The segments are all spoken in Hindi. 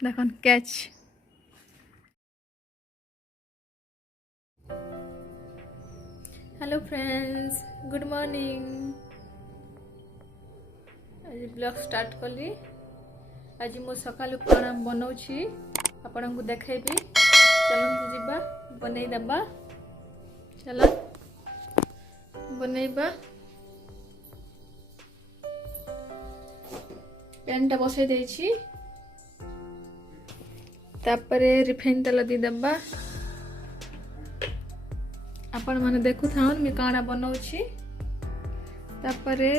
देखन catch. Hello friends, good morning. आज ब्लॉग स्टार्ट कली। आज मो सकालू कौन बनाऊँगी आपन को देखेबी। चलते जीवा बनई दबा। चल बनईबा। पैन टा बसई देछि। तापरे रिफाइन तेल दी दबा। आपण माने देखु थाउन मी काना बनाउछि। तापरे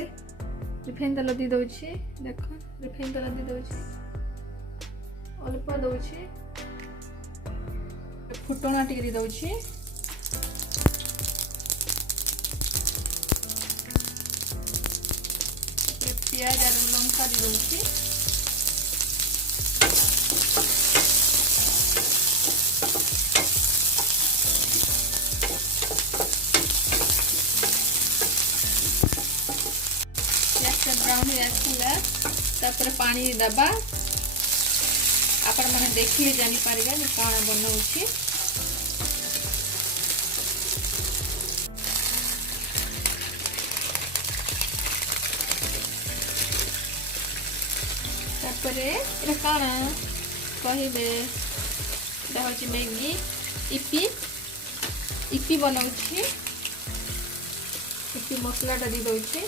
रिफाइन तेल दी दउछि। देखो रिफाइन तेल दी दउछि। अल्प दउछि। फुटना टिक दी दउछि। प्याज और लंका दी दउछि। ब्राउन हो पानी दबा। आपण माने देखिए जानी पारिबे जे कोन बनाउछि। तापरे एटा काना कहिबे होछि मैगी इपी बनाउछि। इपी मसला टा दी दउछि।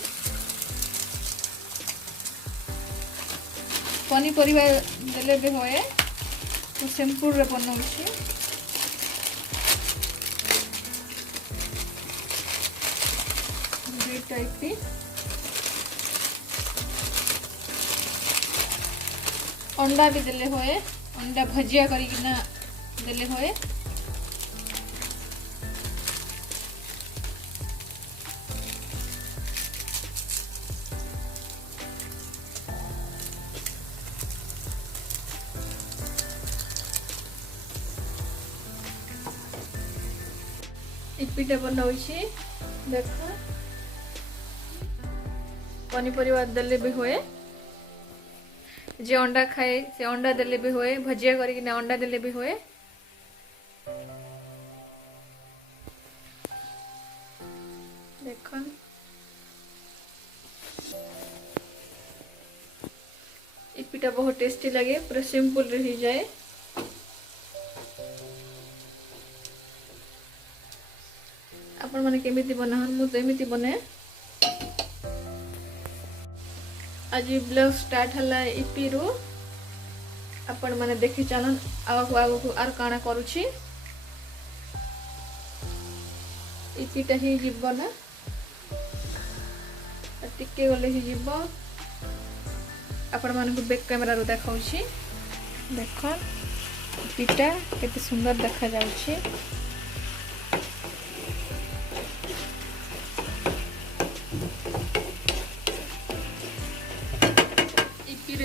पनीपरिया देले भी होए तो सिंपल रे बनाउछि। ये टाइप की अंडा भी देले होए। अंडा भजिया करी किना देले होए। इपीटे बनाउछि। देखो पनीपरिया देले भी होए। जे अंडा खाए से अंडा देले भी होए। भजिया करी किना अंडा देले भी होए। देखो इपीटा बहुत टेस्टी लगे। पूरा सिंपल रही जाए। आपण माने केमिति बनाहन मु तो एमिति बने। आज ब्लॉग स्टार्ट हला इपी रु। आपण माने देखि चलन आगो आर काना करूछि। इपीटा ही जीव ना टिके गले ही जीव। आपण माने को बैक कैमरा रु देखाउछि। देखो इपीटा केते सुंदर देखा जाउछि।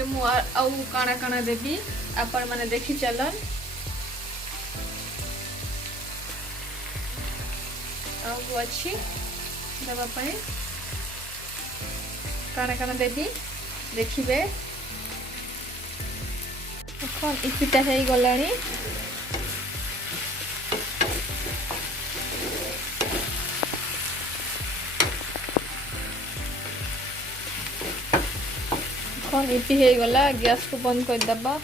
मु आउ काना काना देबी आपण माने देखि चलन। आउ अच्छी दबा पाए काना काना देबी देखिबे। এখন ইপিটা হয়ে গলানি। এখন इपी हो गला। गैस को बंद कर दबा।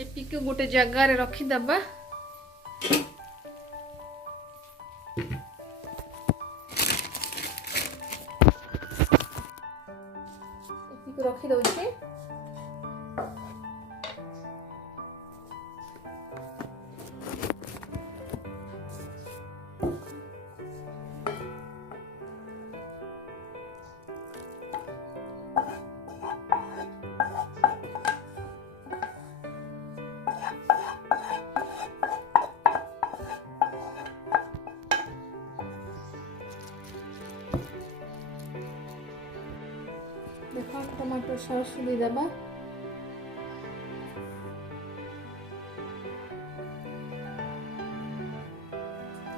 इपी को गोटे जगह रे रखी दबा। इपी को रखी दउछि। देखो टमाटो सॉस भी दबा।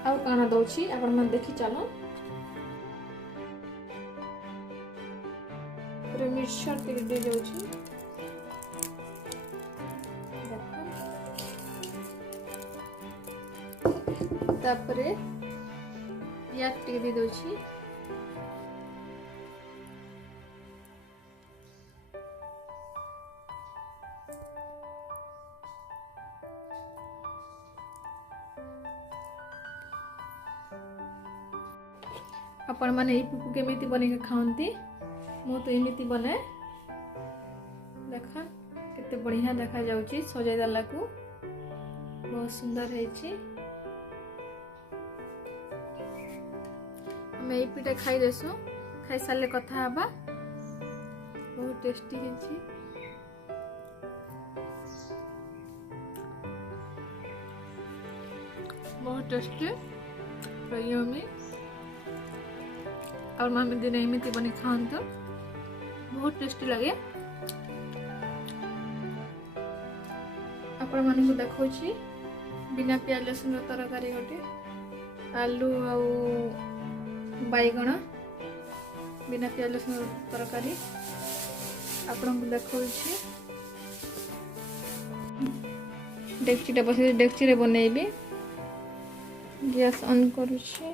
आउ काना दउछि आपण मन देखि चलो। ତାପରେ ମିକ୍ସଚର ଟିକେ ଦେଇ ଦଉଛି। ତାପରେ ପିଆଜ ଟିକେ ଦେଇ ଦଉଛି। आपण मैंने केमी बन खाती मु तो एमती बने देखा केते बढ़िया देखा जाउची सजाई देला को बहुत सुंदर है। हमें ये पीटा खाई देसु खाई सारे कथा हबा। बहुत टेस्टी है बहुत टेस्टी यम्मी और मामी दिन एमती बनी खाते बहुत टेस्टी लगे। आपण मान को देखौछि बिना प्याज लहसुन तरकारी गोटे आलू आउ बैगण बिना प्याज लहसुन तरकारी आपण को देखौछि। डेक्ची बस डेक्ची रे बनैबी। गैस ऑन करूछि।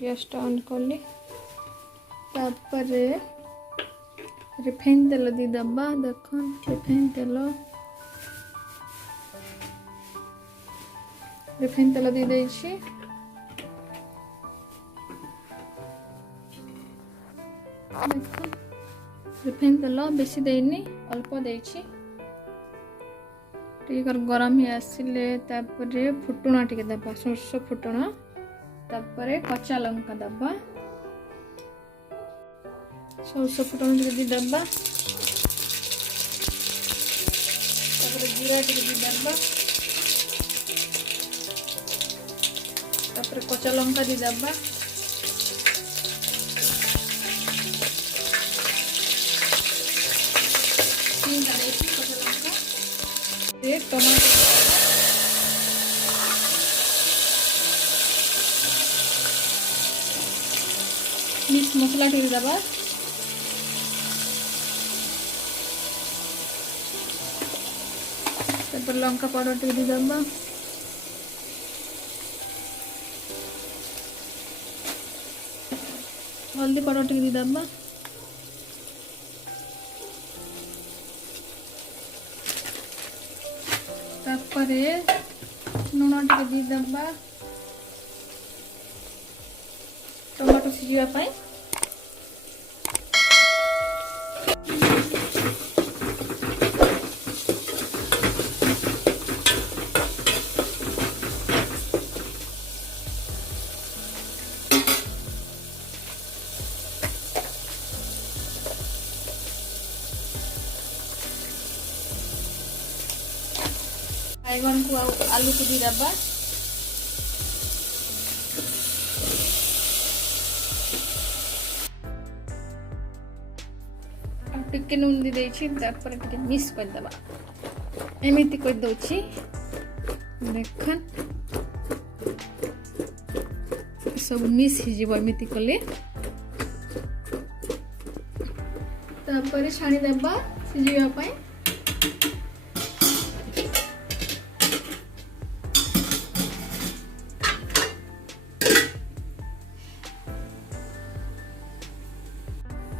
गैस ऑन कली तापरे रिफाइन तेल दी दबा। देख रिफाइन तेल दी देछि। रिफाइन तेल बेसी देनी अल्प देछि। टिके गरम ही आसिले तापरे फुटुणा टिके दबा सोरस फुटुणा तापरे कच्चा लंका दबा सोरस फुटुणा टिके दी दबा तापरे जीरा टिके दी दबा तापरे कच्चा लंका दी दबा तीन का देछि कच्चा लंका ये टमाटर मिक्स मसला टी दबा तापर लंका पाउडर टी दबा हल्दी पाउडर टी दबा तापरे लुण टी दबा टमाटो सीझा पाई बैगन को आलू को दी दबा टिके नून दी देछि तापर टिके मिक्स कर दबा एमिति कर दोछि देखन सब मिक्स ही जीव एमिति कले तापर छाणी दबा सिजिबा पई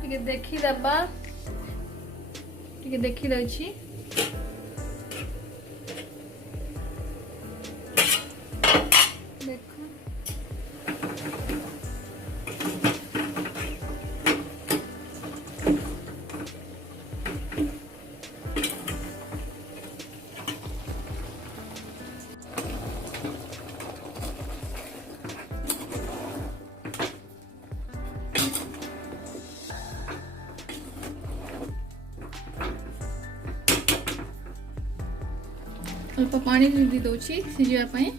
टिके देखि दबा टिके देखि दछि देखो अल्प पानी दी दौची सिझा पाई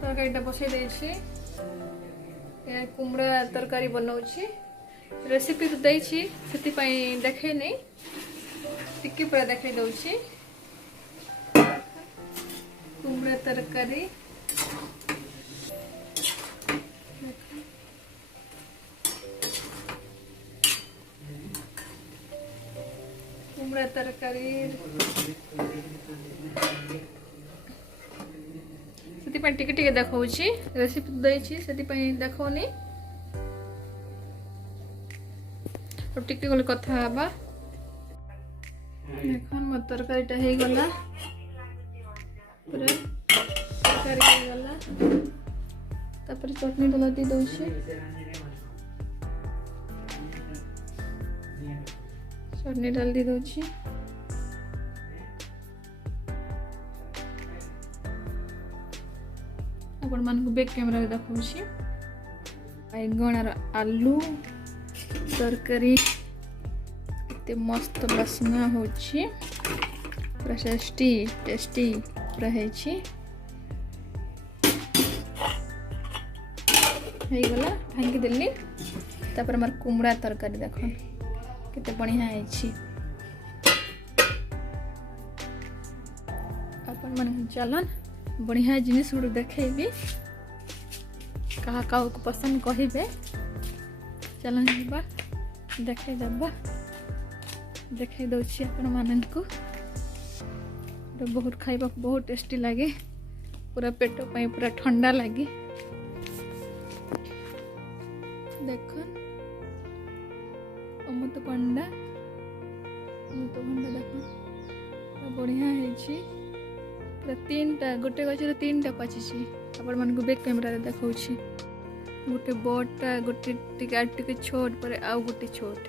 तरकारीटा बसाई देछि कुमड़ा तरकारी बनाऊँ रेसिपी तो देछि से देखे नहीं टिके पूरा देखे दौची कुमड़ा तरकारी कुमड़ा तरकारी से टिके टिके देखौछि रेसिपी देछि से देखौनी टिके गले कथा हबा देखन मो तरकारीटा हे गला पूरा तरकारी हे गला तापर चटनी डला दी दउछि चटनी डाल दी दउछि आपण मान को बैक कैमरा रे देखौछि बैगन और आलू तरकारी इतने मस्त बास्ना होची पूरा टेस्टी पूरा हेची हे गला भांगी देली तापर हमर कुमड़ा तरकारी देखन केते बढ़िया हेची अपन मन चलन बढ़िया जिनिस गुड़ देखेबी कहा को पसंद कहिबे चलन जीवा देखे दबा देखे दउछि अपन मानन को बहुत खाइबा बहुत टेस्टी लगे पूरा पेट पे पूरा ठंडा लगे देखन अमृतभंडा देखो बढ़िया है पूरा तीनटा गोटे गछरे तीनटा पाचिछि अपन मन को बैक कैमरा रे देखौछि गोटे बड़टा गोटे टिके छोट पर आउ गोटे छोट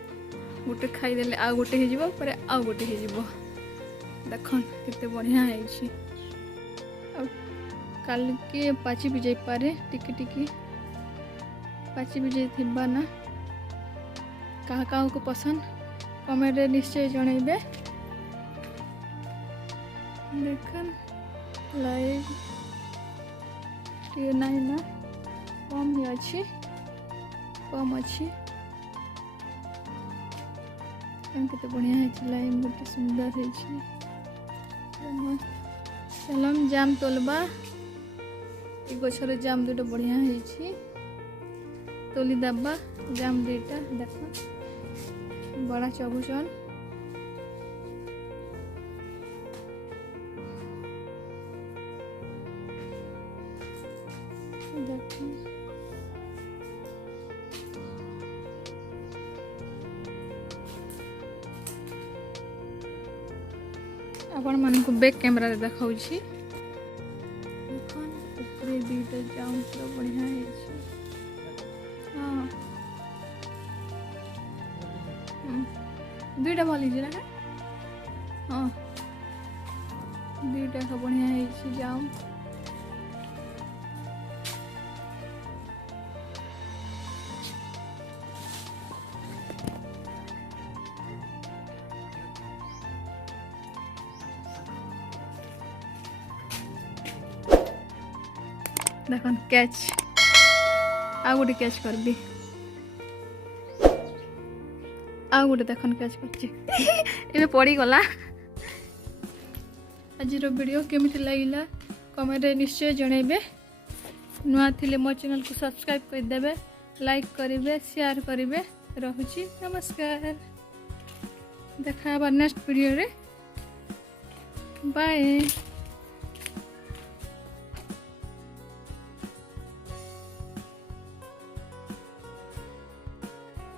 गोटे खाईदेले आउ गोटे हो पर आउ गोटे हो देखन केते बढ़िया है काल के पाची भी जाई पारे टिके टिके पाची भी जाई थिबा ना कहा को पसंद कमेंट रे निश्चय जणैबे देखन लाइक टिके नाही ना कम ही अच्छी कम अच्छी केते बढ़िया है लाइन गोटे सुंदर है चलम जाम तोलबा ए गछर जाम दुटा बढ़िया है तोली दबा जाम दुटा देख बड़ा चबुचन देख आपण मन को बैक कैमरा रे देखाउछि देखन ऊपरे दुटा जाम पूरा बढ़िया है हां दुटा वाली जरा हां दुटा का बढ़िया है जाम देखन कैच आ गोटे कैच करबी आ गोटे देखन कैच करछि एबे पड़ी गला आज रो वीडियो केमिति लागिला कमेंट रे निश्चय जणैबे नुआ थिले मो चैनल को सब्सक्राइब कर देबे लाइक करिवे शेयर करिवे रहुछि नमस्कार देखा नेक्स्ट वीडियो रे बाय।